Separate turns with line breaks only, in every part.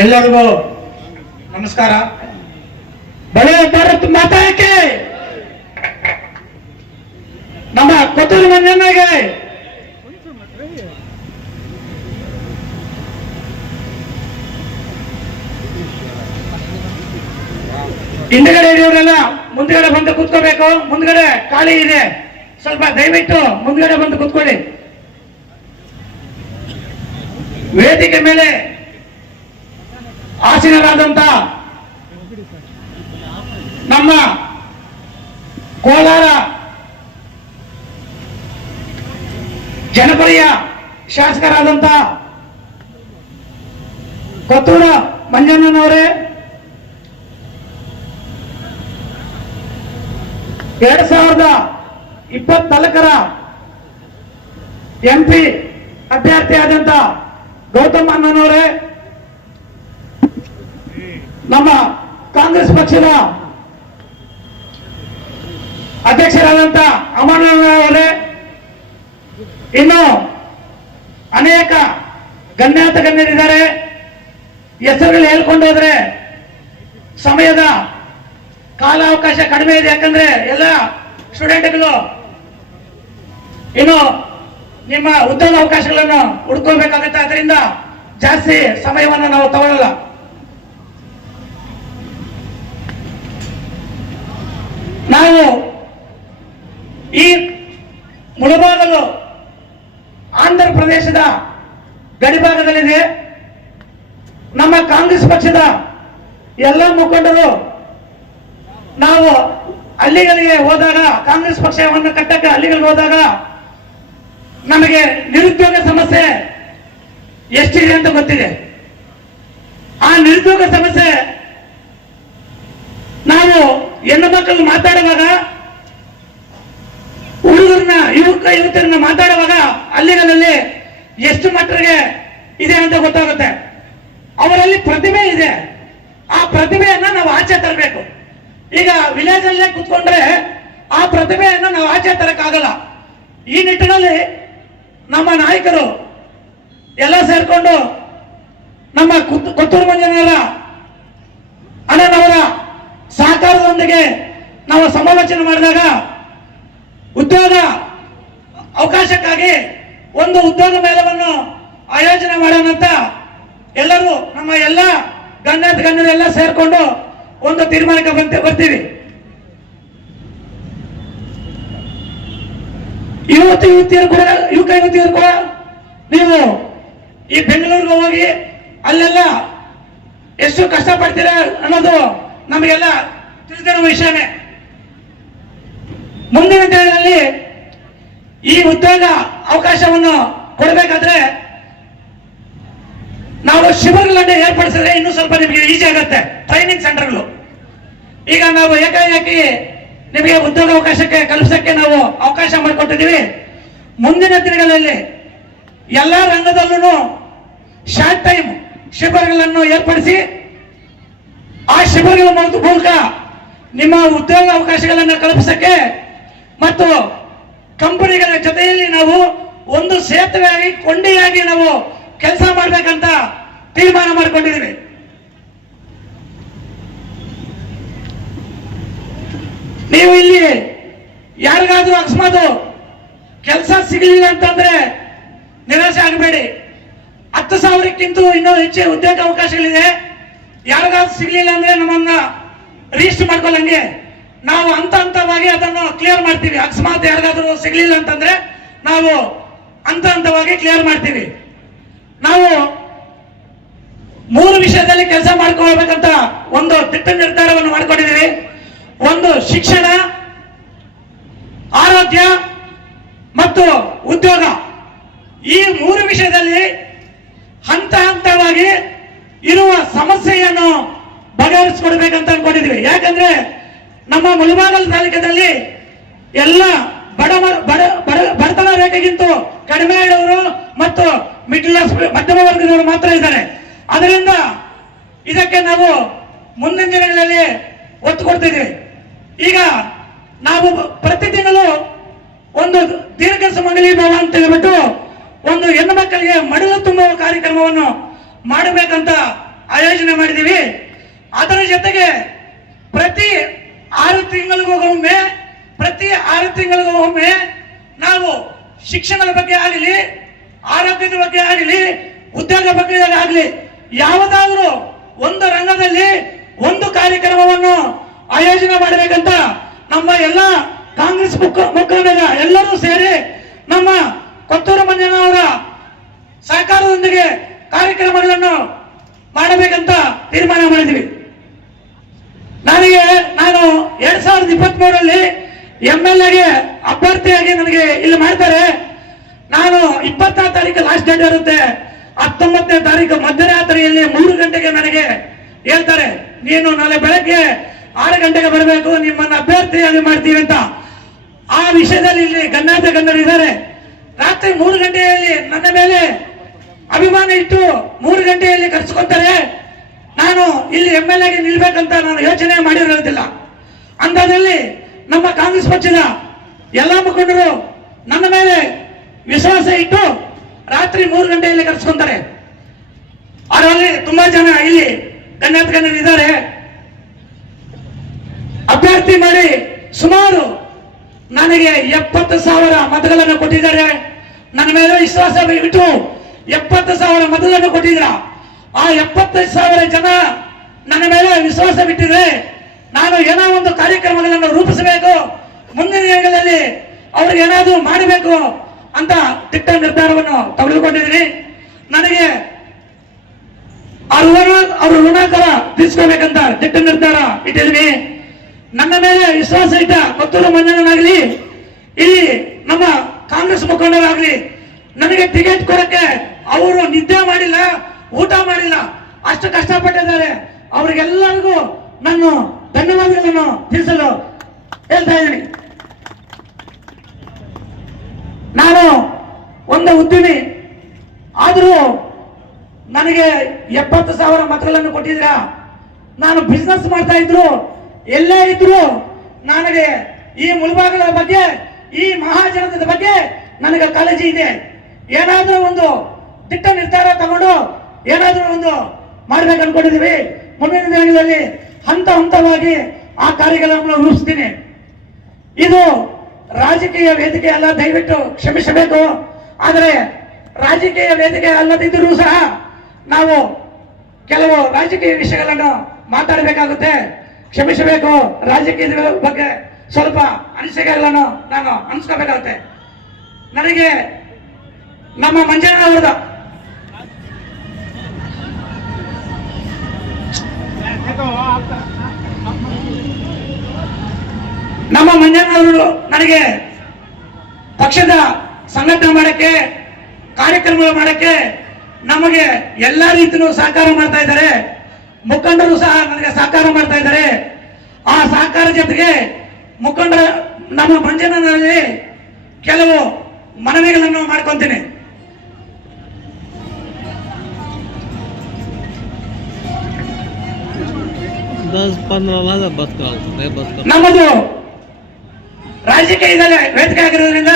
ಎಲ್ಲರಿಗೂ ನಮಸ್ಕಾರ. ಬಳೆ ಭಾರತ್ ಮಾತಾಡಕ್ಕೆ ನಮ್ಮ ಕೊತ್ತೂರು ಮಂಜನಾಗೆ ಹಿಂದಗಡೆ ಇರೋರೆಲ್ಲ ಮುಂದ್ಗಡೆ ಬಂದು ಕೂತ್ಕೋಬೇಕು. ಮುಂದ್ಗಡೆ ಖಾಲಿ ಇದೆ. ಸ್ವಲ್ಪ ದಯವಿಟ್ಟು ಮುಂದ್ಗಡೆ ಬಂದು ಕೂತ್ಕೊಳ್ಳಿ. ವೇದಿಕೆ ಮೇಲೆ ಆಸೀನರಾದಂತ ನಮ್ಮ ಕೋಲಾರ ಜನಪ್ರಿಯ ಶಾಸಕರಾದಂತ ಕೊತ್ತೂರ ಮಂಜಣ್ಣನವರೇ ಎರಡ್ ಸಾವಿರದ ಇಪ್ಪತ್ನಾಲ್ಕರ ಎಂಪಿ ಅಭ್ಯರ್ಥಿಯಾದಂತ ಗೌತಮ್ ಅಣ್ಣನವರೇ ನಮ್ಮ ಕಾಂಗ್ರೆಸ್ ಪಕ್ಷದ ಅಧ್ಯಕ್ಷರಾದಂತ ಅವರೇ, ಇನ್ನು ಅನೇಕ ಗಣ್ಯಾತ ಗಣ್ಯರಿದ್ದಾರೆ. ಹೆಸರುಗಳು ಹೇಳ್ಕೊಂಡು ಹೋದ್ರೆ ಸಮಯದ ಕಾಲಾವಕಾಶ ಕಡಿಮೆ ಇದೆ. ಯಾಕಂದ್ರೆ ಎಲ್ಲ ಸ್ಟೂಡೆಂಟ್ಗಳು ಇನ್ನು ನಿಮ್ಮ ಉದ್ಯೋಗ ಅವಕಾಶಗಳನ್ನು ಹುಡ್ಕೋಬೇಕಾಗುತ್ತೆ. ಅದರಿಂದ ಜಾಸ್ತಿ ಸಮಯವನ್ನು ನಾವು ತಗೊಳ್ಳಲ್ಲ ಈ ಮುಳಬಾಗಲು ಆಂಧ್ರ ಪ್ರದೇಶದ ಗಡಿಭಾಗದಲ್ಲಿದೆ. ನಮ್ಮ ಕಾಂಗ್ರೆಸ್ ಪಕ್ಷದ ಎಲ್ಲ ಮುಖಂಡರು ನಾವು ಹಳ್ಳಿಗಳಿಗೆ ಹೋದಾಗ, ಕಾಂಗ್ರೆಸ್ ಪಕ್ಷವನ್ನು ಕಟ್ಟಕ್ಕೆ ಹಳ್ಳಿಗಳಿಗೆ ಹೋದಾಗ ನಮಗೆ ನಿರುದ್ಯೋಗ ಸಮಸ್ಯೆ ಎಷ್ಟಿದೆ ಅಂತ ಗೊತ್ತಿದೆ. ಆ ನಿರುದ್ಯೋಗ ಸಮಸ್ಯೆ ನಾವು ಹೆಣ್ಣು ಮಕ್ಕಳು ಮಾತಾಡುವಾಗ, ಹುಡುಗರನ್ನ, ಯುವಕ, ಯುವತಿಯರನ್ನ ಮಾತಾಡುವಾಗ ಅಲ್ಲಿಗಳಲ್ಲಿ ಎಷ್ಟು ಮಟ್ಟಿಗೆ ಇದೆ ಅಂತ ಗೊತ್ತಾಗುತ್ತೆ. ಅವರಲ್ಲಿ ಪ್ರತಿಭೆ ಇದೆ. ಆ ಪ್ರತಿಭೆಯನ್ನ ನಾವು ಆಚೆ ತರಬೇಕು. ಈಗ ವಿಲೇಜ್ ಅಲ್ಲೇ ಕುತ್ಕೊಂಡ್ರೆ ಆ ಪ್ರತಿಭೆಯನ್ನ ನಾವು ಆಚೆ ತರಕ್ಕಾಗಲ್ಲ. ಈ ನಿಟ್ಟಿನಲ್ಲಿ ನಮ್ಮ ನಾಯಕರು ಎಲ್ಲ ಸೇರ್ಕೊಂಡು ನಮ್ಮ ಕೊತ್ತೂರು ಮಂಜನವರ ಅಣ್ಣನವರ ಸಹಕಾರದೊಂದಿಗೆ ನಾವು ಸಮಾಲೋಚನೆ ಮಾಡಿದಾಗ ಉದ್ಯೋಗ ಅವಕಾಶಕ್ಕಾಗಿ ಒಂದು ಉದ್ಯೋಗ ಮೇಳವನ್ನು ಆಯೋಜನೆ ಮಾಡೋಣ ಅಂತ ಎಲ್ಲರೂ ನಮ್ಮ ಎಲ್ಲ ಗಣ್ಯಾತ ಗಣ್ಯರೆಲ್ಲ ಸೇರ್ಕೊಂಡು ಒಂದು ತೀರ್ಮಾನಕ್ಕೆ ಬಂತೆ ಬರ್ತೀವಿ. ಯುವತಿ ಯುವತಿಯರು ಕೂಡ, ಯುವಕ ಯುವತಿಯರು ಕೂಡ ನೀವು ಈ ಬೆಂಗಳೂರಿಗೆ ಹೋಗಿ ಅಲ್ಲೆಲ್ಲ ಎಷ್ಟು ಕಷ್ಟಪಡ್ತೀರ ಅನ್ನೋದು ನಮಗೆಲ್ಲ ತಿಳಿದಿರುವ ವಿಷಯನೇ ಮುಂದಿನ ದಿನಗಳಲ್ಲಿ ಈ ಉದ್ಯೋಗ ಅವಕಾಶವನ್ನು ಕೊಡಬೇಕಾದ್ರೆ ನಾವು ಶಿಬಿರಗಳನ್ನ ಏರ್ಪಡಿಸಿದ್ರೆ ಇನ್ನೂ ಸ್ವಲ್ಪ ನಿಮಗೆ ಈಸಿ ಆಗುತ್ತೆ ಟ್ರೈನಿಂಗ್ ಸೆಂಟರ್ಗಳು ಈಗ ನಾವು ಏಕಾಏಕಿ ನಿಮಗೆ ಉದ್ಯೋಗ ಅವಕಾಶಕ್ಕೆ ಕಲ್ಪಿಸಕ್ಕೆ ನಾವು ಅವಕಾಶ ಮಾಡಿಕೊಟ್ಟಿದ್ದೀವಿ. ಮುಂದಿನ ದಿನಗಳಲ್ಲಿ ಎಲ್ಲ ರಂಗದಲ್ಲೂ ಶಾರ್ಟ್ ಟೈಮ್ ಶಿಬಿರಗಳನ್ನು ಏರ್ಪಡಿಸಿ ಆ ಶಿಬಿರಗಳ ಮೂಲಕ ನಿಮ್ಮ ಉದ್ಯೋಗ ಅವಕಾಶಗಳನ್ನು ಕಲ್ಪಿಸಕ್ಕೆ ಮತ್ತು ಕಂಪನಿಗಳ ಜೊತೆಯಲ್ಲಿ ನಾವು ಒಂದು ಸೇತುವೆಯಾಗಿ ಕೊಂಡಿಯಾಗಿ ನಾವು ಕೆಲಸ ಮಾಡಬೇಕಂತ ತೀರ್ಮಾನ ಮಾಡಿಕೊಂಡಿದ್ದೀವಿ. ನೀವು ಇಲ್ಲಿ ಯಾರಿಗಾದ್ರೂ ಅಕಸ್ಮಾತ್ ಕೆಲಸ ಸಿಗಲಿಲ್ಲ ಅಂತಂದ್ರೆ ನಿರಾಶೆ ಆಗಬೇಡಿ. ಹತ್ತು ಸಾವಿರಕ್ಕಿಂತ ಇನ್ನೂ ಹೆಚ್ಚು ಉದ್ಯೋಗ ಅವಕಾಶಗಳಿದೆ. ಯಾರಿಗಾದ್ರೂ ಸಿಗ್ಲಿಲ್ಲ ಅಂದ್ರೆ ನಮ್ಮನ್ನ ರಿಜಿಸ್ಟರ್ ಮಾಡ್ಕೊಳ್ಳಂಗೆ ನಾವು ಹಂತ ಹಂತವಾಗಿ ಅದನ್ನು ಕ್ಲಿಯರ್ ಮಾಡ್ತೀವಿ. ಅಕಸ್ಮಾತ್ ಯಾರಿಗಾದ್ರೂ ಸಿಗ್ಲಿಲ್ಲ ಅಂತಂದ್ರೆ ನಾವು ಹಂತ ಹಂತವಾಗಿ ಕ್ಲಿಯರ್ ಮಾಡ್ತೀವಿ. ನಾವು ಮೂರು ವಿಷಯದಲ್ಲಿ ಕೆಲಸ ಮಾಡ್ಕೊಳ್ಬೇಕಂತ ಒಂದು ದಿಟ್ಟ ನಿರ್ಧಾರವನ್ನು ಮಾಡ್ಕೊಂಡಿದ್ದೀವಿ. ಒಂದು ಶಿಕ್ಷಣ, ಆರೋಗ್ಯ ಮತ್ತು ಉದ್ಯೋಗ. ಈ ಮೂರು ವಿಷಯದಲ್ಲಿ ಹಂತ ಹಂತವಾಗಿ ಇರುವ ಸಮಸ್ಯೆಯನ್ನು ಬಗೆಹರಿಸಿಕೊಡ್ಬೇಕಂತ ಅನ್ಕೊಂಡಿದ್ವಿ. ಯಾಕಂದ್ರೆ ನಮ್ಮ ಮುಳಬಾಗಲ್ ತಾಲೂಕದಲ್ಲಿ ಎಲ್ಲ ಬಡ ಬಡ ಬಡ, ಬಡತನ ರೇಖೆಗಿಂತ ಕಡಿಮೆ ಇರೋರು ಮತ್ತು ಮಿಡ್ಲ್ ಕ್ಲಾಸ್ ಮಧ್ಯಮ ವರ್ಗದವರು ಮಾತ್ರ ಇದ್ದಾರೆ. ಅದರಿಂದ ಇದಕ್ಕೆ ನಾವು ಮುಂದಿನ ದಿನಗಳಲ್ಲಿ ಒತ್ತು ಕೊಡ್ತಿದ್ವಿ ಈಗ ನಾವು ಪ್ರತಿ ತಿಂಗಳು ಒಂದು ದೀರ್ಘ ಸುಮಂಗಲಿ ಭವ ಅಂತ ಹೇಳ್ಬಿಟ್ಟು ಒಂದು ಹೆಣ್ಣು ಮಕ್ಕಳಿಗೆ ಮಡಲು ತುಂಬುವ ಕಾರ್ಯಕ್ರಮವನ್ನು ಮಾಡಬೇಕಂತ ಆಯೋಜನೆ ಮಾಡಿದ್ದೀವಿ. ಅದರ ಜೊತೆಗೆ ಪ್ರತಿ ಆರು ತಿಂಗಳಿಗೊಮ್ಮೆ, ಪ್ರತಿ ಆರು ತಿಂಗಳಿಗೊಮ್ಮೆ ನಾವು ಶಿಕ್ಷಣದ ಬಗ್ಗೆ ಆಗಲಿ, ಆರೋಗ್ಯದ ಬಗ್ಗೆ ಆಗಲಿ ಉದ್ಯೋಗ ಬಗ್ಗೆ ಆಗಲಿ, ಯಾವುದಾದ್ರೂ ಒಂದು ರಂಗದಲ್ಲಿ ಒಂದು ಕಾರ್ಯಕ್ರಮವನ್ನು ಆಯೋಜನೆ ಮಾಡಬೇಕಂತ ನಮ್ಮ ಎಲ್ಲ ಕಾಂಗ್ರೆಸ್ ಮುಖ, ಮುಖಂಡರ ಎಲ್ಲರೂ ಸೇರಿ ನಮ್ಮ ಕೊತ್ತೂರು ಮಂಜನವರ ಸಹಕಾರದೊಂದಿಗೆ ಕಾರ್ಯಕ್ರಮಗಳನ್ನು ಮಾಡಬೇಕಂತ ತೀರ್ಮಾನ ಮಾಡಿದ್ವಿ. ನನಗೆ ನಾನು ಎರಡ್ ಸಾವಿರದ ಇಪ್ಪತ್ತ್ ಮೂರರಲ್ಲಿ ಎಂ ಎಲ್ ಎಗೆ ಅಭ್ಯರ್ಥಿಯಾಗಿ ನನಗೆ ಇಲ್ಲಿ ಮಾಡ್ತಾರೆ. ನಾನು ಇಪ್ಪತ್ತನೇ ತಾರೀಕು ಲಾಸ್ಟ್ ಡೇಟ್ ಇರುತ್ತೆ. ಹತ್ತೊಂಬತ್ತನೇ ತಾರೀಕು ಮಧ್ಯರಾತ್ರಿಯಲ್ಲಿ ಮೂರು ಗಂಟೆಗೆ ನನಗೆ ಹೇಳ್ತಾರೆ, ನೀನು ನಾಳೆ ಬೆಳಗ್ಗೆ ಆರು ಗಂಟೆಗೆ ಬರಬೇಕು, ನಿಮ್ಮನ್ನ ಅಭ್ಯರ್ಥಿಯಾಗಿ ಮಾಡ್ತೀವಿ ಅಂತ. ಆ ವಿಷಯದಲ್ಲಿ ಇಲ್ಲಿ ಗಣ್ಯಾತ ಗಣ್ಯರು ಇದ್ದಾರೆ. ರಾತ್ರಿ ಮೂರು ಗಂಟೆಯಲ್ಲಿ ನನ್ನ ಮೇಲೆ ಅಭಿಮಾನ ಇಟ್ಟು ಮೂರು ಗಂಟೆಯಲ್ಲಿ ಕರೆಸ್ಕೊತಾರೆ. ನಾನು ಇಲ್ಲಿ ಎಂ ಎಲ್ ಎಗೆ ನಿಲ್ಬೇಕಂತ ನಾನು ಯೋಚನೆ ಮಾಡಿರೋದಿಲ್ಲ. ಅಂಥದ್ರಲ್ಲಿ ನಮ್ಮ ಕಾಂಗ್ರೆಸ್ ಪಕ್ಷದ ಎಲ್ಲ ಮುಖಂಡರು ನನ್ನ ಮೇಲೆ ವಿಶ್ವಾಸ ಇಟ್ಟು ರಾತ್ರಿ ಮೂರು ಗಂಟೆಯಲ್ಲಿ ಕರೆಸ್ಕೊತಾರೆ. ಅದರಲ್ಲಿ ತುಂಬಾ ಜನ ಇಲ್ಲಿ ಗಣ್ಯರು ಇದ್ದಾರೆ. ಅಭ್ಯರ್ಥಿ ಮಾಡಿ ಸುಮಾರು ನನಗೆ ಎಪ್ಪತ್ತು ಸಾವಿರ ಮತಗಳನ್ನು ಕೊಟ್ಟಿದ್ದಾರೆ. ನನ್ನ ಮೇಲೆ ವಿಶ್ವಾಸ ಬಿಟ್ಟು ಎಪ್ಪತ್ತು ಸಾವಿರ ಮತಗಳನ್ನು ಕೊಟ್ಟಿದ್ರ. ಆ ಎಪ್ಪತ್ತೈದು ಸಾವಿರ ಜನ ನನ್ನ ಮೇಲೆ ವಿಶ್ವಾಸ ಬಿಟ್ಟಿದ್ರೆ ನಾನು ಏನೋ ಒಂದು ಕಾರ್ಯಕ್ರಮಗಳನ್ನು ರೂಪಿಸಬೇಕು, ಮುಂದಿನ ದಿನಗಳಲ್ಲಿ ಅವ್ರಿಗೆ ಏನಾದರೂ ಮಾಡಬೇಕು ಅಂತ ದಿಟ್ಟ ನಿರ್ಧಾರವನ್ನು ತೆಗೆದುಕೊಂಡಿದ್ದೀನಿ. ನನಗೆ ಅವರು ಋಣ, ಅವ್ರ ಋಣಾಕರ ತೀರ್ಸ್ಕೋಬೇಕಂತ ದಿಟ್ಟ ನಿರ್ಧಾರ ಇಟ್ಟಿದ್ವಿ ನನ್ನ ಮೇಲೆ ವಿಶ್ವಾಸ ಇಟ್ಟ ಕೊತ್ತೂರು ಮಂಜಣ್ಣನಾಗ್ಲಿ ಇಲ್ಲಿ ನಮ್ಮ ಕಾಂಗ್ರೆಸ್ ಮುಖಂಡರಾಗ್ಲಿ ನನಗೆ ಟಿಕೆಟ್ ಕೊಡಕ್ಕೆ ಅವರು ನಿದ್ದೆ ಮಾಡಿಲ್ಲ ಊಟ ಮಾಡಿಲ್ಲ ಅಷ್ಟು ಕಷ್ಟಪಟ್ಟಿದ್ದಾರೆ ಅವರಿಗೆಲ್ಲರಿಗೂ ನಾನು ಧನ್ಯವಾದಗಳನ್ನು ತಿಳಿಸಲು ಹೇಳ್ತಾ ಇದ್ದೀನಿ ನಾನು ಒಂದು ಉದ್ಯಮಿ ಆದರೂ ನನಗೆ ಎಪ್ಪತ್ತು ಸಾವಿರ ಕೊಟ್ಟಿದ್ದೀರಾ? ನಾನು ಬಿಸ್ನೆಸ್ ಮಾಡ್ತಾ ಇದ್ರು, ಎಲ್ಲೇ ಇದ್ರು, ನನಗೆ ಈ ಮುಳುಭಾಗದ ಬಗ್ಗೆ, ಈ ಮಹಾಜನದ ಬಗ್ಗೆ ನನಗೆ ಕಾಳಜಿ ಇದೆ. ಏನಾದರೂ ಒಂದು ದಿಟ್ಟ ನಿರ್ಧಾರ ತಗೊಂಡು ಏನಾದರೂ ಒಂದು ಮಾಡ್ಬೇಕು ಅನ್ಕೊಂಡಿದೀವಿ ಮುಂದಿನ ದಿನಗಳಲ್ಲಿ ಹಂತ ಹಂತವಾಗಿ ಆ ಕಾರ್ಯಗಳನ್ನು ರೂಪಿಸ್ತೀನಿ. ಇದು ರಾಜಕೀಯ ವೇದಿಕೆ ಅಲ್ಲ, ದಯವಿಟ್ಟು ಕ್ಷಮಿಸಬೇಕು. ಆದರೆ ರಾಜಕೀಯ ವೇದಿಕೆ ಅಲ್ಲದಿದ್ದರೂ ಸಹ ನಾವು ಕೆಲವು ರಾಜಕೀಯ ವಿಷಯಗಳನ್ನು ಮಾತಾಡಬೇಕಾಗುತ್ತೆ. ಕ್ಷಮಿಸಬೇಕು. ರಾಜಕೀಯದ ಬಗ್ಗೆ ಸ್ವಲ್ಪ ಅನಿಸಿಕೆಗಳನ್ನು ನಾನು ಅನಿಸ್ಕೋಬೇಕಾಗುತ್ತೆ ನನಗೆ ನಮ್ಮ ಮಂಜಣ್ಣ ನಮ್ಮ ಮಂಜನವರು ನನಗೆ ಪಕ್ಷದ ಸಂಘಟನೆ ಮಾಡಕ್ಕೆ, ಕಾರ್ಯಕ್ರಮಗಳು ಮಾಡಕ್ಕೆ ನಮಗೆ ಎಲ್ಲ ರೀತಿಯೂ ಸಹಕಾರ ಮಾಡ್ತಾ ಇದ್ದಾರೆ. ಮುಖಂಡರು ಸಹ ನನಗೆ ಸಹಕಾರ ಮಾಡ್ತಾ ಇದ್ದಾರೆ. ಆ ಸಹಕಾರ ಜೊತೆಗೆ ಮುಖಂಡ ನಮ್ಮ ಮಂಜನದಲ್ಲಿ ಕೆಲವು ಮನವಿಗಳನ್ನು ಮಾಡ್ಕೊತೀನಿ. ನಮ್ಮದು ರಾಜಕೀಯದಲ್ಲಿ ವೇದಿಕೆ ಆಗಿರೋದ್ರಿಂದ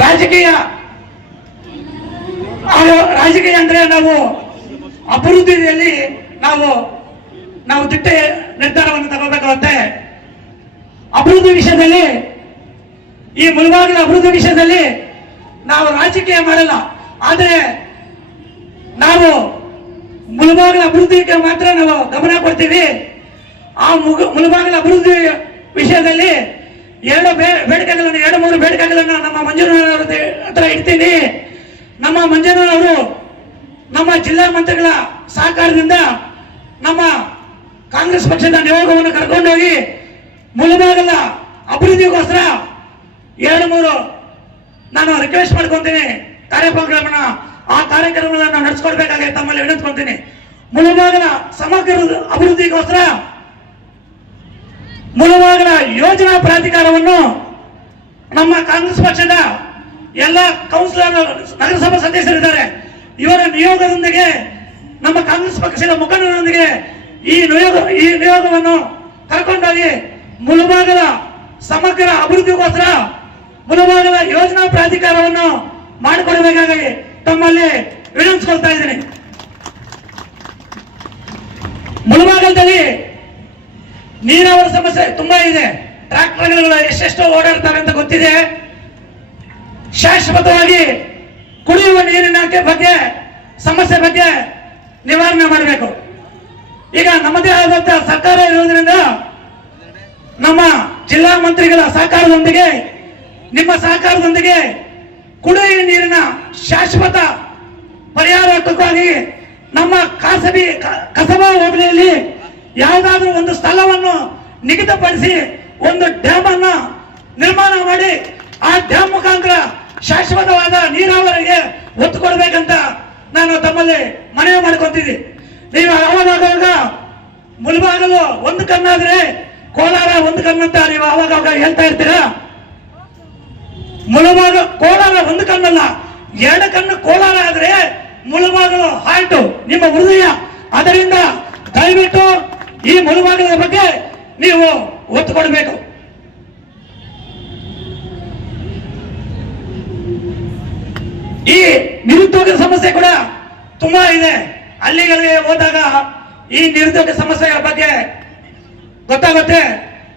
ರಾಜಕೀಯ. ರಾಜಕೀಯ ಅಂದ್ರೆ ನಾವು ಅಭಿವೃದ್ಧಿಯಲ್ಲಿ ನಾವು ನಾವು ದಿಟ್ಟ ನಿರ್ಧಾರವನ್ನು ತಗೋಬೇಕಾಗುತ್ತೆ. ಅಭಿವೃದ್ಧಿ ವಿಷಯದಲ್ಲಿ, ಈ ಮುಳುಬಾಗಿಲ ಅಭಿವೃದ್ಧಿ ವಿಷಯದಲ್ಲಿ ನಾವು ರಾಜಕೀಯ ಮಾಡಲ್ಲ. ಆದರೆ ನಾವು ಮುಳುಬಾಗಿಲ ಅಭಿವೃದ್ಧಿಗೆ ಮಾತ್ರ ನಾವು ಗಮನ ಕೊಡ್ತೀವಿ. ಆ ಮುಗ ಮುಳುಬಾಗಿಲ ಅಭಿವೃದ್ಧಿ ವಿಷಯದಲ್ಲಿ ಎರಡು ಬೇಡಿಕೆಗಳನ್ನು ಎರಡು ಮೂರು ಬೇಡಿಕೆಗಳನ್ನು ನಮ್ಮ ಮಂಜುನಾಥ್ ಹತ್ರ ಇಡ್ತೀನಿ. ನಮ್ಮ ಮಂಜುನಾಥ್ ಅವರು ನಮ್ಮ ಜಿಲ್ಲಾ ಮಂತ್ರಿಗಳ ಸಹಕಾರದಿಂದ ನಮ್ಮ ಕಾಂಗ್ರೆಸ್ ಪಕ್ಷದ ನಿಯೋಗವನ್ನು ಕರ್ಕೊಂಡೋಗಿ ಮುಳುಬಾಗಲ ಅಭಿವೃದ್ಧಿಗೋಸ್ಕರ ಎರಡು ಮೂರು ನಾನು ರಿಕ್ವೆಸ್ಟ್ ಮಾಡ್ಕೊತೀನಿ. ಕಾರ್ಯಕ್ರಮಗಳನ್ನ ಆ ಕಾರ್ಯಕ್ರಮಗಳನ್ನು ನಡೆಸ್ಕೊಡ್ಬೇಕಾಗಿ ತಮ್ಮಲ್ಲಿ ವಿನಂತ್ಕೊಂತೀನಿ ಮುಳುಬಾಗಲ ಸಮಗ್ರ ಅಭಿವೃದ್ಧಿಗೋಸ್ಕರ ಮುಳುಬಾಗಲ ಯೋಜನಾ ಪ್ರಾಧಿಕಾರವನ್ನು ನಮ್ಮ ಕಾಂಗ್ರೆಸ್ ಪಕ್ಷದ ಎಲ್ಲ ಕೌನ್ಸಿಲರ್, ನಗರಸಭಾ ಸದಸ್ಯರಿದ್ದಾರೆ. ಇವರ ನಿಯೋಗದೊಂದಿಗೆ, ನಮ್ಮ ಕಾಂಗ್ರೆಸ್ ಪಕ್ಷದ ಮುಖಂಡರೊಂದಿಗೆ ಈ ನಿಯೋಗ, ಈ ನಿಯೋಗವನ್ನು ಕರ್ಕೊಂಡೋಗಿ ಮುಳುಬಾಗಲ ಸಮಗ್ರ ಅಭಿವೃದ್ಧಿಗೋಸ್ಕರ ಮುಳುಬಾಗಲ ಯೋಜನಾ ಪ್ರಾಧಿಕಾರವನ್ನು ಮಾಡಿಕೊಡಬೇಕಾಗಿ ತಮ್ಮಲ್ಲಿ ವಿನಂತಿಸ್ಕೊಳ್ತಾ ಇದ್ದೀನಿ. ಮುಳುಬಾಗಲದಲ್ಲಿ ನೀರಾವರಿ ಸಮಸ್ಯೆ ತುಂಬಾ ಇದೆ. ಟ್ರಾಕ್ಟರ್ಗಳು ಎಷ್ಟೆಷ್ಟೋ ಓಡಾಡ್ತಾರೆ ಅಂತ ಗೊತ್ತಿದೆ. ಶಾಶ್ವತವಾಗಿ ಕುಡಿಯುವ ನೀರಿನ ಬಗ್ಗೆ ಸಮಸ್ಯೆ ಬಗ್ಗೆ ನಿವಾರಣೆ ಮಾಡಬೇಕು. ಈಗ ನಮ್ಮದೇ ಆದಂತಹ ಸರ್ಕಾರ ಇರುವುದರಿಂದ ನಮ್ಮ ಜಿಲ್ಲಾ ಮಂತ್ರಿಗಳ ಸಹಕಾರದೊಂದಿಗೆ, ನಿಮ್ಮ ಸಹಕಾರದೊಂದಿಗೆ ಕುಡಿಯುವ ನೀರಿನ ಶಾಶ್ವತ ಪರಿಹಾರಕ್ಕಾಗಿ ನಮ್ಮ ಖಾಸಗಿ ಕಸಬಾ ಹೋಬಳಿಯಲ್ಲಿ ಯಾವುದಾದ್ರೂ ಒಂದು ಸ್ಥಳವನ್ನು ನಿಗದಿಪಡಿಸಿ ಒಂದು ಡ್ಯಾಮ್ ಅನ್ನು ನಿರ್ಮಾಣ ಮಾಡಿ ಆ ಡ್ಯಾಮ್ ಮುಖಾಂತರ ಶಾಶ್ವತವಾದ ನೀರಾವರಿಗೆ ಒತ್ತು ಕೊಡಬೇಕಂತ ನಾನು ತಮ್ಮಲ್ಲಿ ಮನವಿ ಮಾಡ್ಕೊತೀನಿ ನೀವು ಆವಾಗಾವಾಗ ಮುಳುಬಾಗಲು ಒಂದು ಕಣ್ಣಾದ್ರೆ ಕೋಲಾರ ಒಂದು ಕಣ್ಣಂತ ನೀವು ಆವಾಗಾವಾಗ ಹೇಳ್ತಾ ಇರ್ತೀರಾ? ಮುಳುಬಾಗ ಕೋಲಾರ ಒಂದು ಕಣ್ಣಲ್ಲ, ಎರಡು ಕಣ್ಣು ಕೋಲಾರ ಆದ್ರೆ ಮುಳುಬಾಗಲು ಹಾರ್ಟು, ನಿಮ್ಮ ಹೃದಯ. ಅದರಿಂದ ದಯವಿಟ್ಟು ಈ ಮುಳುಬಾಗಲ ಬಗ್ಗೆ ನೀವು ಒತ್ತು ಕೊಡಬೇಕು ಈ ನಿರುದ್ಯೋಗದ ಸಮಸ್ಯೆ ಕೂಡ ತುಂಬಾ ಇದೆ. ಅಲ್ಲಿಗಳಿಗೆ ಹೋದಾಗ ಈ ನಿರುದ್ಯೋಗ ಸಮಸ್ಯೆಗಳ ಬಗ್ಗೆ ಗೊತ್ತಾಗುತ್ತೆ.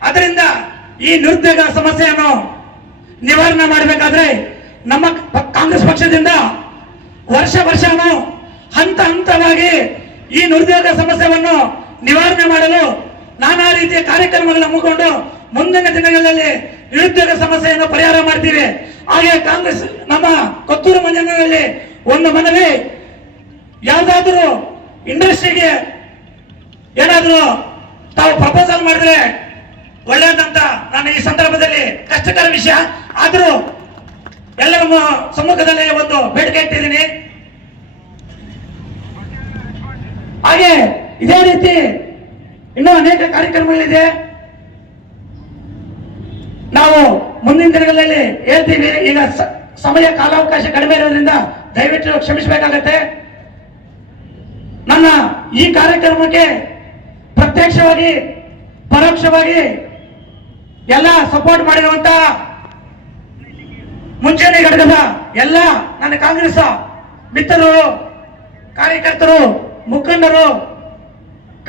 ಅದರಿಂದ ಈ ನಿರುದ್ಯೋಗ ಸಮಸ್ಯೆಯನ್ನು ನಿವಾರಣೆ ಮಾಡಬೇಕಾದ್ರೆ ನಮ್ಮ ಕಾಂಗ್ರೆಸ್ ಪಕ್ಷದಿಂದ ವರ್ಷ ವರ್ಷನೂ ಹಂತ ಹಂತವಾಗಿ ಈ ನಿರುದ್ಯೋಗ ಸಮಸ್ಯೆಯನ್ನು ನಿವಾರಣೆ ಮಾಡಲು ನಾನಾ ರೀತಿಯ ಕಾರ್ಯಕ್ರಮಗಳನ್ನು ಹಮ್ಮಿಕೊಂಡು ಮುಂದಿನ ದಿನಗಳಲ್ಲಿ ನಿರುದ್ಯೋಗ ಸಮಸ್ಯೆಯನ್ನು ಪರಿಹಾರ ಮಾಡ್ತೀವಿ. ಹಾಗೆ ಕಾಂಗ್ರೆಸ್ ನಮ್ಮ ಕೊತ್ತೂರು ಮಂಜನಲ್ಲಿ ಒಂದು ಮನವಿ. ಯಾವ್ದಾದ್ರು ಇಂಡಸ್ಟ್ರಿಗೆ ಏನಾದರೂ ತಾವು ಪ್ರಪೋಸಲ್ ಮಾಡಿದ್ರೆ ಒಳ್ಳೆಯದಂತ ನಾನು ಈ ಸಂದರ್ಭದಲ್ಲಿ ಕಷ್ಟಕರ ವಿಷಯ. ಆದರೂ ಎಲ್ಲರ ಸಮ್ಮುಖದಲ್ಲಿ ಒಂದು ಬೇಡಿಕೆ ಇಟ್ಟಿದ್ದೀನಿ. ಹಾಗೆ ಇದೇ ರೀತಿ ಇನ್ನೂ ಅನೇಕ ಕಾರ್ಯಕ್ರಮಗಳಿದೆ. ನಾವು ಮುಂದಿನ ದಿನಗಳಲ್ಲಿ ಹೇಳ್ತೀವಿ, ಈಗ ಸಮಯ ಕಾಲಾವಕಾಶ ಕಡಿಮೆ ಇರೋದ್ರಿಂದ ದಯವಿಟ್ಟು ಕ್ಷಮಿಸಬೇಕಾಗತ್ತೆ. ನನ್ನ ಈ ಕಾರ್ಯಕ್ರಮಕ್ಕೆ ಪ್ರತ್ಯಕ್ಷವಾಗಿ, ಪರೋಕ್ಷವಾಗಿ ಎಲ್ಲ ಸಪೋರ್ಟ್ ಮಾಡಿರುವಂತ ಮುಂಚೂಣಿ ಘಟಕದ ಎಲ್ಲ ನನ್ನ ಕಾಂಗ್ರೆಸ್ ಮಿತ್ರರು, ಕಾರ್ಯಕರ್ತರು, ಮುಖಂಡರು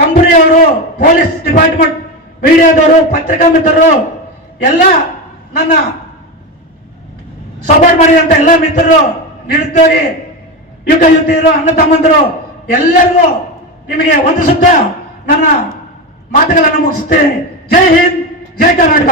ಕಂಪನಿಯವರು ಪೊಲೀಸ್ ಡಿಪಾರ್ಟ್ಮೆಂಟ್, ಮೀಡಿಯಾದವರು ಪತ್ರಿಕಾ ಮಿತ್ರರು ಎಲ್ಲ ನನ್ನ ಸಪೋರ್ಟ್ ಮಾಡಿದಂತ ಎಲ್ಲ ಮಿತ್ರರು, ನಿರುದ್ಯೋಗಿ ಯುಗ ಯುವತಿಯರು, ಅಣ್ಣ ತಮ್ಮಂದರು, ಎಲ್ಲರಿಗೂ ನಿಮಗೆ ವಂದಿಸುತ್ತಾ ನನ್ನ ಮಾತುಗಳನ್ನು ಮುಗಿಸುತ್ತೇನೆ. ಜೈ ಹಿಂದ್, ಜೈ ಕರ್ನಾಟಕ.